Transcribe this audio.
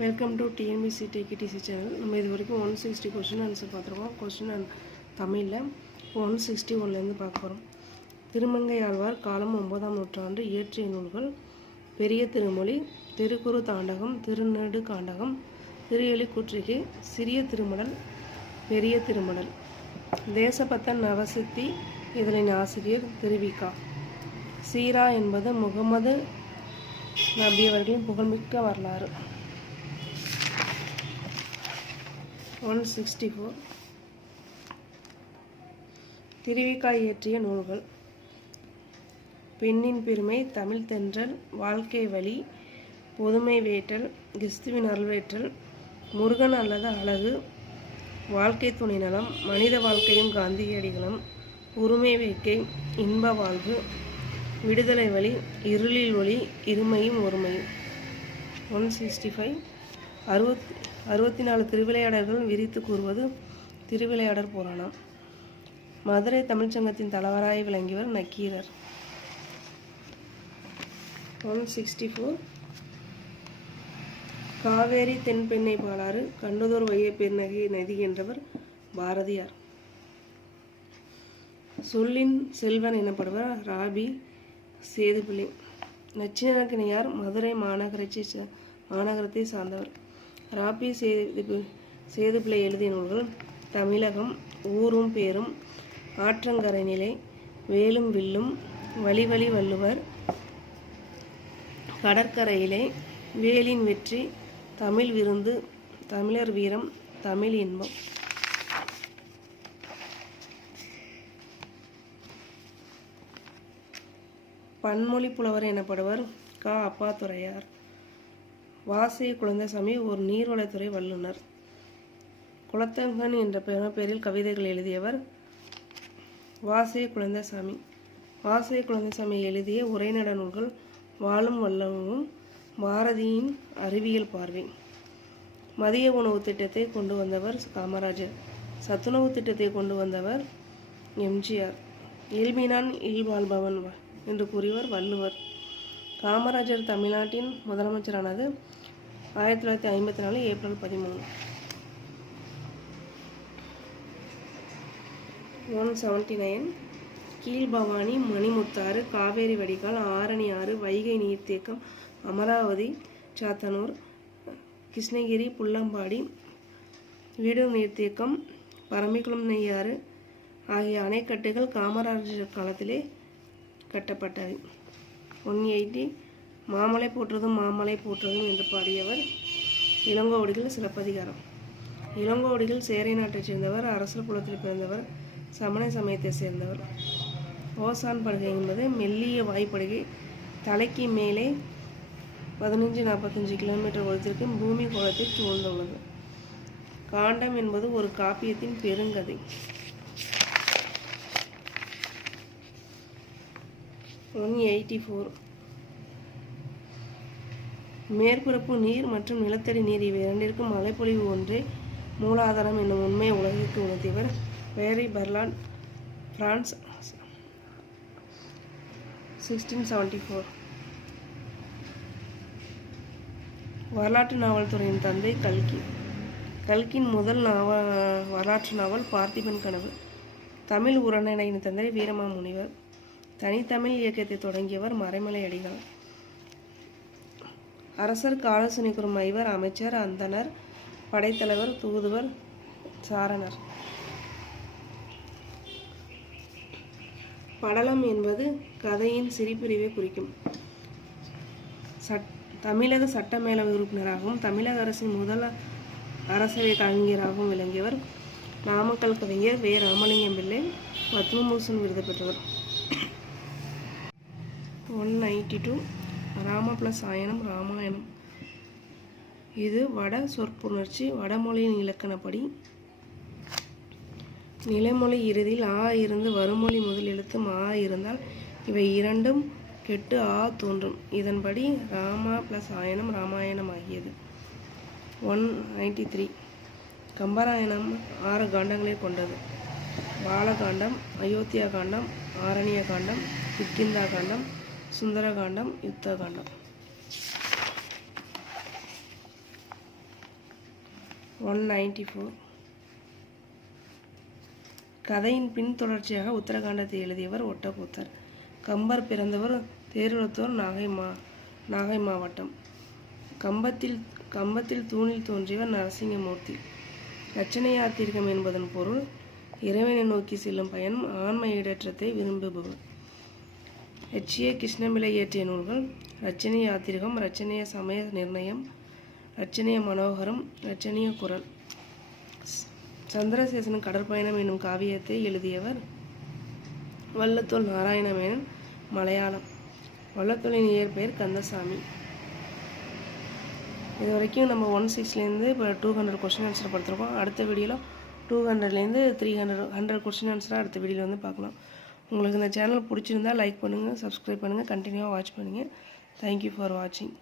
Welcome to TNPSC DC channel. நம்ம இது வரைக்கும் 160 கொஸ்டின் ஆன்சர் பார்த்துருக்கோம். கொஸ்டின் தமிழில் 161லேருந்து பார்க்க போகிறோம். திருமங்கை ஆழ்வார் காலம் 9ஆம் நூற்றாண்டு இயற்றிய நூல்கள்: பெரிய திருமொழி, திருக்குறு தாண்டகம், திருநெடு காண்டகம், திரு கூற்றிகை, சிறிய திருமடல், பெரிய திருமடல். தேசபத்தன் நவசித்தி இதழின் ஆசிரியர் திருவிகா. சீரா என்பது முகமது நபி அவர்களின் புகழ்மிக்க வரலாறு. 164 திருவிகா இயற்றிய நூல்கள்: பெண்ணின் பெருமை, தமிழ் தென்றல், வாழ்க்கை வழி, பொதுமை வேட்டல், கிறிஸ்துவின் அருள்வேற்றல், முருகன் அல்லது அழகு, வாழ்க்கை துணை நலம், மனித வாழ்க்கையும் காந்தியடிகளும், உரிமை வேட்கை, இன்ப வாழ்வு, விடுதலை வழி, இருளில் ஒளி, இருமையும் ஒருமையும். 165 64 திருவிளையாடல்கள் விரித்து கூறுவது திருவிளையாடற் புராணம். மதுரை தமிழ்ச்சங்கத்தின் தலைவராய் விளங்கியவர் நக்கீரர். 164 காவேரி தென்பெண்ணை பாலாறு, கண்டுதோர் வைய பெருநகை நதி என்றவர் பாரதியார். சொல்லின் செல்வன் எனப்படுவர் ராபி சேதுப்பிள்ளை. நச்சினார்க்கினியார் மதுரை மாநகரத்தை சார்ந்தவர். ராபி சேதுப்பிள்ளை எழுதிய நூல்கள்: தமிழகம், ஊரும் பேரும், ஆற்றங்கரை நிலை, வேலும் வில்லும், வழி வழி வள்ளுவர், கடற்கரையிலே, வேலின் வெற்றி, தமிழ் விருந்து, தமிழர் வீரம், தமிழ் இன்பம். பன்மொழி புலவர் எனப்படுவர் கா. அப்பாத்துரையார். வாசிய குழந்தைசாமி ஒரு நீர்வளத்துறை வல்லுனர். குலத்தங்கன் என்ற பெயரில் கவிதைகள் எழுதியவர் வாசிய குழந்தைசாமி. வாசிய குழந்தைசாமி எழுதிய உரைநட நூல்கள்: வாழும் வல்லமும், பாரதியின் அறிவியல் பார்வை. மதிய உணவு திட்டத்தை கொண்டு வந்தவர் காமராஜர். சத்துணவு திட்டத்தை கொண்டு வந்தவர் எம்ஜிஆர். இயல்பினான் இல்வாழ்பவன் என்று கூறியவர் வள்ளுவர். காமராஜர் தமிழ்நாட்டின் முதலமைச்சரானது 1954 ஏப்ரல் 13. 179 கீழ்பவானி, மணிமுத்தாறு, காவேரி வடிகால், ஆரணி ஆறு, வைகை நீர்த்தேக்கம், அமராவதி, சாத்தனூர், கிருஷ்ணகிரி, புல்லம்பாடி, வீடூர் நீர்த்தேக்கம், பரம்பிக்குளம் நெய்யாறு ஆகிய அணைக்கட்டுகள் காமராஜர் காலத்திலே கட்டப்பட்டவை. 180 மாமலை போற்றுதும் மாமலை போற்றுதும் என்று பாடியவர் இளங்கோவடிகள். சிலப்பதிகாரம். இளங்கோவடிகள் சேரை நாட்டைச் சேர்ந்தவர். அரசர் குலத்தில் பிறந்தவர். சமண சமயத்தை சேர்ந்தவர். ஓசான் படுகை என்பது மெல்லிய வாய்ப்படுகை. தலைக்கு மேலே 15-45 கிலோமீட்டர் உயரத்திற்கு பூமி கோளத்தை சூழ்ந்துள்ளது. காண்டம் என்பது ஒரு காப்பியத்தின் பெருங்கதை. 184 மேற்பரப்பு நீர் மற்றும் நிலத்தடி நீர் இவை இரண்டிற்கும் மழைப்பொழிவு ஒன்றே மூலாதாரம் என்னும் உண்மையை உலகிற்கு உணர்த்தியவர் பேரி பெர்லாண்ட், பிரான்ஸ். 1674 வரலாற்று நாவல் துறையின் தந்தை கல்கி. கல்கியின் முதல் வரலாற்று நாவல் பார்த்திபன் கனவு. தமிழ் உரைநடையின் தந்தை வீரமாமுனிவர். தனித்தமிழ் இயக்கத்தை தொடங்கியவர் மறைமலை அடிகள். அரசருக்கு ஆலோசனை கூறும் ஐவர்: அமைச்சர், அந்தனர், படைத்தலைவர், தூதுவர், சாரணர். படலம் என்பது கதையின் சிறுபிரிவை குறிக்கும். தமிழக சட்டமேலவை உறுப்பினராகவும் தமிழக அரசின் முதல் அரசவை கலைஞராகவும் விளங்கியவர் நாமக்கல் கவிஞர் வே. ராமலிங்கம் பிள்ளை. பத்மபூஷன் விருது பெற்றவர். 192 ராம + ஆயனம் ராமாயணம். இது வட சொற்புணர்ச்சி. வடமொழியின் இலக்கணப்படி நிலைமொழி இறுதியில் ஆ இருந்து வருமொழி முதல் எழுத்து மா இருந்தால் இவை இரண்டும் கெட்டு ஆ தோன்றும். இதன்படி ராம + ஆயனம் ராமாயணம் ஆகியது. 193 கம்பராயணம் 6 காண்டங்களை கொண்டது. பாலகாண்டம், அயோத்தியா காண்டம், ஆரண்ய காண்டம், கிஷ்கிந்தா காண்டம், சுந்தரகாண்டம், யுத்த காண்டம். 194. கதையின் பின் தொடர்ச்சியாக உத்தரகாண்டத்தை எழுதியவர் ஒட்டக்கூத்தர். கம்பர் பிறந்தவர் தேருலத்தூர் நாகை மாவட்டம். கம்பத்தில் தூணில் தோன்றியவர் நரசிங்கமூர்த்தி. இரட்சணையாத்திரிகம் என்பதன் பொருள் இறைவனை நோக்கி செல்லும் பயணம், ஆன்ம ஈடேற்றத்தை விரும்புபவர். H.A. கிருஷ்ணபிள்ளை இயற்றிய நூல்கள் இரட்சணிய யாத்திரிகம், இரட்சணிய சமய நிர்ணயம், இரட்சணிய மனோகரம், இரட்சணிய குரல். சந்திரசேசன் கடற்பயணம் என்னும் காவியத்தை எழுதியவர் வள்ளத்தோள் நாராயணமேனன், மலையாளம். வள்ளத்தோளின் இயற்பெயர் கந்தசாமி. இது வரைக்கும் நம்ம 160லேருந்து இப்போ 200 கொஸ்டின் ஆன்சர் பார்த்துருக்கோம். அடுத்த வீடியோவில் 200லேருந்து 100 கொஸ்டின் ஆன்சராக அடுத்த வீடியோவில் வந்து பார்க்கலாம். உங்களுக்கு இந்த சேனல் பிடிச்சிருந்தா லைக் பண்ணுங்கள், சப்ஸ்கிரைப் பண்ணுங்கள், கண்டினியூவாக வாட்ச் பண்ணுங்கள். தேங்க்யூ ஃபார் வாட்சிங்.